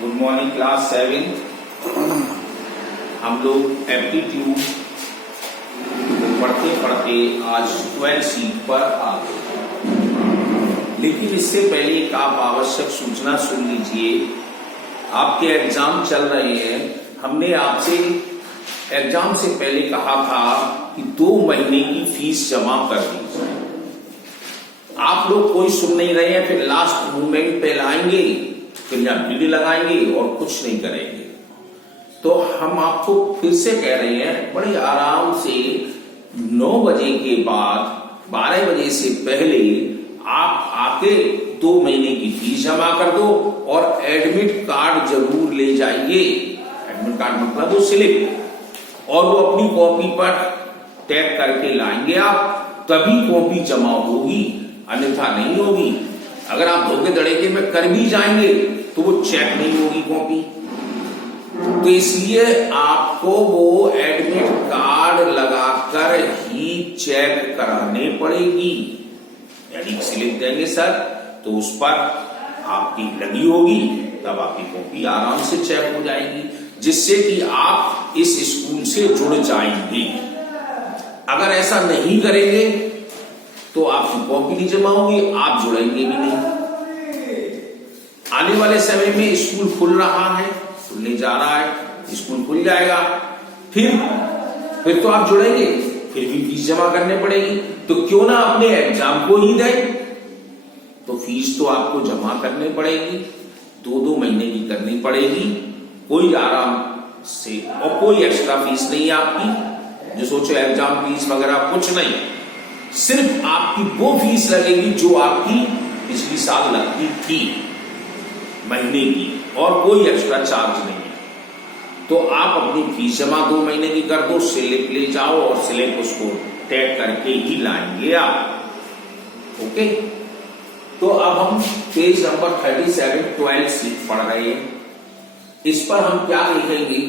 Good morning class 7। हम लोग aptitude को पढ़ते पढ़ते आज 12 सीट पर आ गए। लेकिन इससे पहले एक आप आवश्यक सूचना सुन लीजिए। आपके एग्जाम चल रहे हैं। हमने आपसे एग्जाम से पहले कहा था कि 2 महीने की फीस जमा कर दीजिए। आप लोग कोई सुन नहीं रहे हैं, फिर लास्ट मूवमेंट पे लाएंगे, फिर यहाँ वीडियो लगाएंगे और कुछ नहीं करेंगे। तो हम आपको फिर से कह रहे हैं, बड़े आराम से 9 बजे के बाद 12 बजे से पहले आप आके 2 महीने की फीस जमा कर दो और एडमिट कार्ड जरूर ले जाइए। एडमिट कार्ड मतलब वो स्लिप, और वो अपनी कॉपी पर टैग करके लाएंगे आप, तभी कॉपी जमा होगी, अन्यथा नहीं होगी। अगर आप धोखे धड़ेके में कर भी जाएंगे तो वो चेक नहीं होगी कॉपी। तो इसलिए आपको वो एडमिट कार्ड लगाकर ही चेक कराने पड़ेगी। यानी स्लिप देंगे सर, तो उस पर आपकी लगी होगी, तब आपकी कॉपी आराम से चेक हो जाएगी, जिससे कि आप इस स्कूल से जुड़ जाएंगे। अगर ऐसा नहीं करेंगे तो आपकी कॉपी नहीं जमा होगी, आप जुड़ेंगे भी नहीं। आने वाले समय में स्कूल खुल रहा है, खुलने जा रहा है, स्कूल खुल जाएगा, फिर तो आप जुड़ेंगे, फिर भी फीस जमा करने पड़ेगी। तो क्यों ना अपने एग्जाम को ही दें, तो फीस तो आपको जमा करनी पड़ेगी, 2-2 महीने की करनी पड़ेगी, कोई आराम से, और कोई एक्स्ट्रा फीस नहीं है आपकी। जो सोचो एग्जाम फीस वगैरह कुछ नहीं, सिर्फ आपकी वो फीस लगेगी जो आपकी पिछली साल लगती थी महीने की, और कोई एक्स्ट्रा चार्ज नहीं है। तो आप अपनी फीस जमा 2 महीने की कर दो, स्लिप ले जाओ और स्लिप उसको टैग करके ही लाएंगे आप। ओके, तो अब हम पेज नंबर 37 12 सीट पढ़ रहे हैं। इस पर हम क्या लिखेंगे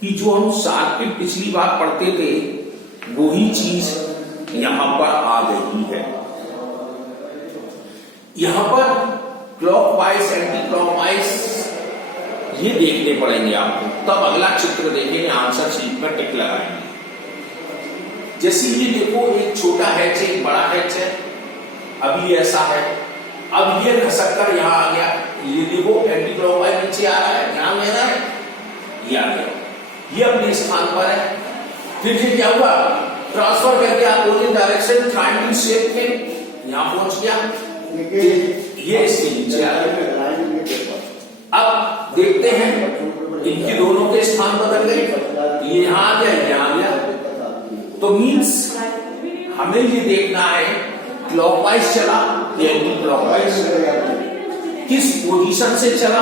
कि जो हम सर्किट पिछली बार पढ़ते थे वही चीज यहां पर आ गई है। यहां पर क्लॉकवाइज एंटी क्लॉकवाइज ये देखने पड़ेंगे आपको, तब अगला चित्र देखेंगे, आंसर शीट पर टिक लगाएंगे। जैसे ये देखो, एक छोटा हैच है, एक बड़ा हैच है, अभी ऐसा है, अब ये खसक कर यहां आ गया, ये देखो एंटी क्लॉकवाइज नीचे आ रहा है, ध्यान देना है, ये आ गया, ये अपने स्थान पर है। फिर ये क्या हुआ, ट्रांसफर करके अपोजिट डायरेक्शन ट्रायंगल शेप में यहां पहुंच गया, ये इसके नीचे आ गया। अब देखते हैं इनकी दोनों के स्थान बदल गए, ये यहां आ गया, यहां आ गया। तो मीन्स हमें ये देखना है क्लॉकवाइज चला या एंटी क्लॉकवाइज, किस पोजीशन से चला।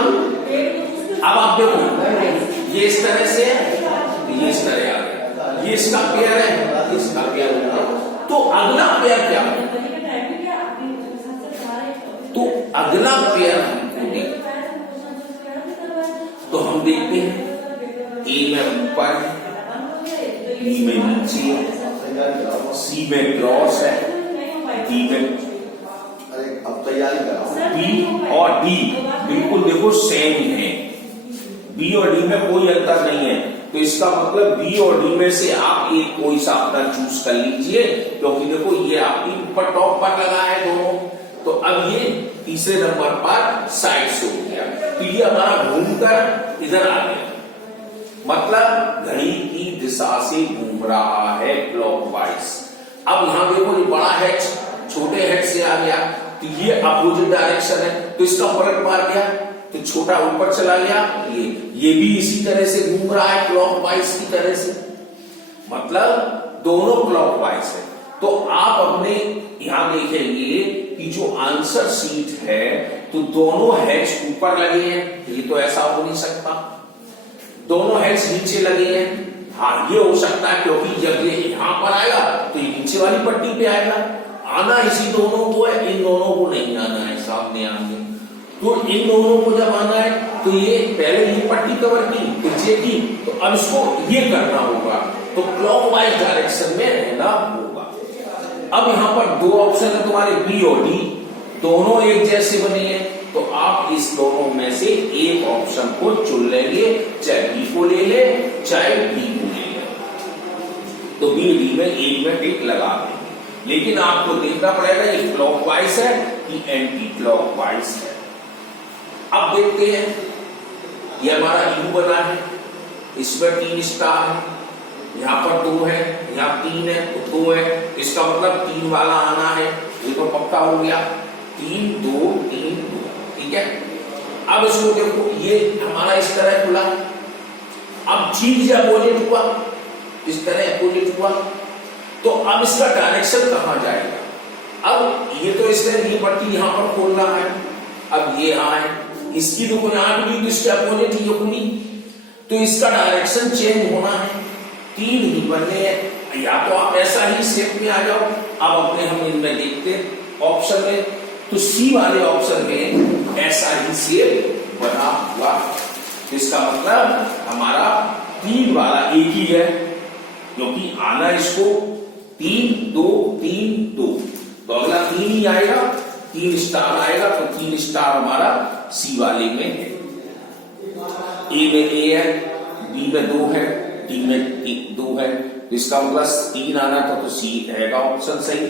अब आप देखो, ये इस तरह से, ये इस तरह आ गया, ये इसका पेयर है, इसका पेयर होगा। तो अगला पेयर क्या है, तो अगला पेयर हमको देखना, तो हम देखते हैं ए में ऊपर, बी में नीचे, सी में क्रॉस है, डी में, अब तैयारी करा, बी और डी बिल्कुल देखो सेम है, बी और डी में कोई अंतर नहीं है। तो इसका मतलब बी और डी में से आप एक कोई सा अपना चूज कर लीजिए, क्योंकि देखो ये आपकी ऊपर टॉप पर लगा है दोनों। तो अब ये तीसरे नंबर पर साइड से हो गया, तो ये हमारा घूमकर इधर आ गया, मतलब घड़ी की दिशा से घूम रहा है क्लॉकवाइज। अब यहां देखो, ये बड़ा हैच छोटे हैच से आ गया, तो ये अपोजिट डायरेक्शन है, तो इसका पलट मार गया, तो छोटा ऊपर चला गया, ये भी इसी तरह से घूम रहा है क्लॉकवाइज की तरह से, मतलब दोनों क्लॉकवाइज है। तो आप अपने यहां देखेंगे कि जो आंसर शीट है, तो दोनों हैच ऊपर लगे हैं, ये तो ऐसा हो नहीं सकता, दोनों हैच नीचे लगे हैं। हाँ, ये हो सकता है क्योंकि जब ये यहां पर आएगा तो ये नीचे वाली पट्टी पे आएगा, आना इसी दोनों को है, इन दोनों को नहीं आना है, सामने आएंगे। तो इन दोनों को जब आना है तो ये पहले ये पट्टी कवर की, फिर ये की, तो अब इसको ये करना होगा, तो क्लॉकवाइज डायरेक्शन में रहना होगा। अब यहां पर 2 ऑप्शन है तुम्हारे, बी और डी, दोनों एक जैसे बने हैं, तो आप इस दोनों में से एक ऑप्शन को चुन लेंगे, चाहे बी को ले ले चाहे डी को ले ले। तो बी डी में एक में टिक लगा देंगे, लेकिन आपको देखना पड़ेगा ये क्लॉकवाइज है कि एंटी क्लॉकवाइज है। अब देखते हैं, ये हमारा यू बना है, इसमें 3 स्टार है, यहाँ पर 2 है, यहाँ 3 है तो 2 है, इसका मतलब 3 वाला आना है, ये तो पक्का हो गया। 3 2 3 2, ठीक है। अब इसको देखो, ये हमारा इस तरह खुला, अब चीज अपोजिट हुआ, इस तरह अपोजिट हुआ, तो अब इसका डायरेक्शन कहां जाएगा। अब ये तो इसने ये पट्टी यहां पर खोल रहा है, अब ये यहां है, इसकी तो कोई आंख भी, इसके अपोजिट ही खुली, तो इसका डायरेक्शन चेंज होना है। 3 ही बनने हैं, या तो आप ऐसा ही शेप में आ जाओ। अब अपने हम इनमें देखते ऑप्शन में, तो सी वाले ऑप्शन में ऐसा ही शेप बना हुआ, इसका मतलब हमारा 3 वाला एक ही है, क्योंकि आना इसको 3 2 3 2, तो अगला 3 ही आएगा, 3 स्टार आएगा, तो 3 स्टार हमारा सी वाले में है। ए में ए है, बी में 2 है, डी में 2 है, तो इसका मतलब 3 आना था, तो सी रहेगा ऑप्शन सही।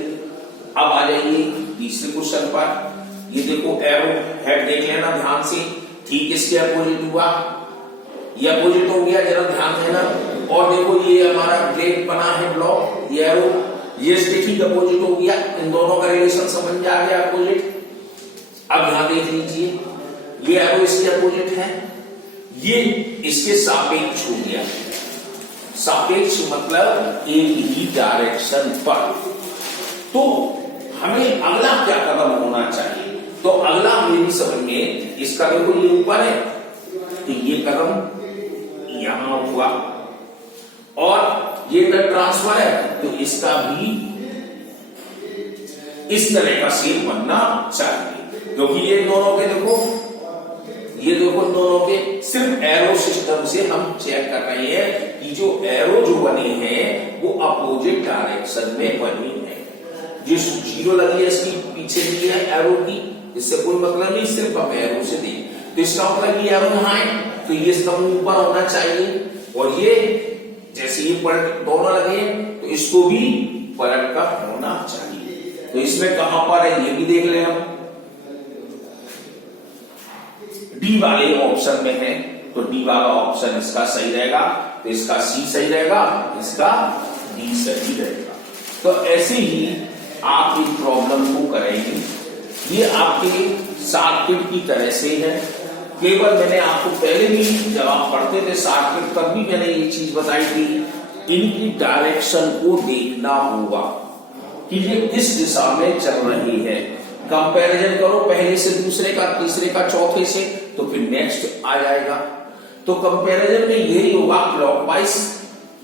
अब आ जाइए तीसरे क्वेश्चन पर, ये देखो एरो हेड देख लेना ध्यान से, ठीक इसके अपोजिट हुआ, ये अपोजिट हो गया, जरा ध्यान देना। और देखो ये हमारा ब्रेक बना है ब्लॉक, ये एरो ये ठीक अपोजिट हो गया, इन दोनों का रिलेशन समझ में आ गया अपोजिट। अब यहां देख लीजिए, ये एरो इसके अपोजिट है, ये इसके सापेक्ष हो गया, सापेक्ष मतलब एक ही डायरेक्शन पर। तो हमें अगला क्या कदम होना चाहिए, तो अगला मेरी समझ में, इसका देखो ये ऊपर है, तो ये कदम यहां हुआ, और ये ट्रांसफर है, तो इसका भी इस तरह का शेप बनना चाहिए, क्योंकि ये दोनों के देखो, ये देखो दोनों के सिर्फ एरो सिस्टम से हम चेक कर रहे हैं कि जो एरो जो बने हैं वो अपोजिट डायरेक्शन में बनी है। जो 0 लगी है इसकी पीछे दी है एरो की, इससे कोई मतलब नहीं, सिर्फ हम एरो से दें, तो इसका मतलब ये एरो यहाँ है, तो ये इसका ऊपर होना चाहिए, और ये जैसे ये पलट दोनों लगे तो इसको भी पलट का होना चाहिए। तो इसमें कहां पर है ये भी देख ले हम, डी वाले ऑप्शन में है, तो डी वाला ऑप्शन इसका सही रहेगा, तो इसका सी सही रहेगा, इसका डी सही रहेगा। तो ऐसे ही आप इस प्रॉब्लम को करेंगे, ये आपके सर्किट की तरह से है। केवल मैंने आपको पहले भी जब आप पढ़ते थे सर्किट, तब भी मैंने ये चीज बताई थी, इनकी डायरेक्शन को देखना होगा कि ये किस दिशा में चल रही है। कंपैरिजन करो पहले से दूसरे का, तीसरे का, चौथे से, तो फिर नेक्स्ट आ जाएगा। तो कंपैरिजन में यही होगा क्लॉकवाइज,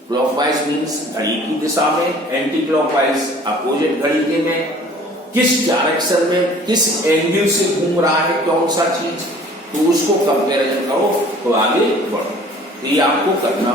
क्लॉकवाइज मींस घड़ी की दिशा में, एंटी क्लॉकवाइज अपोजिट घड़ी के में, किस डायरेक्शन में किस एंगल से घूम रहा है कौन सा चीज, तो उसको कंपैरिजन करो तो आगे बढ़ो। तो ये आपको करना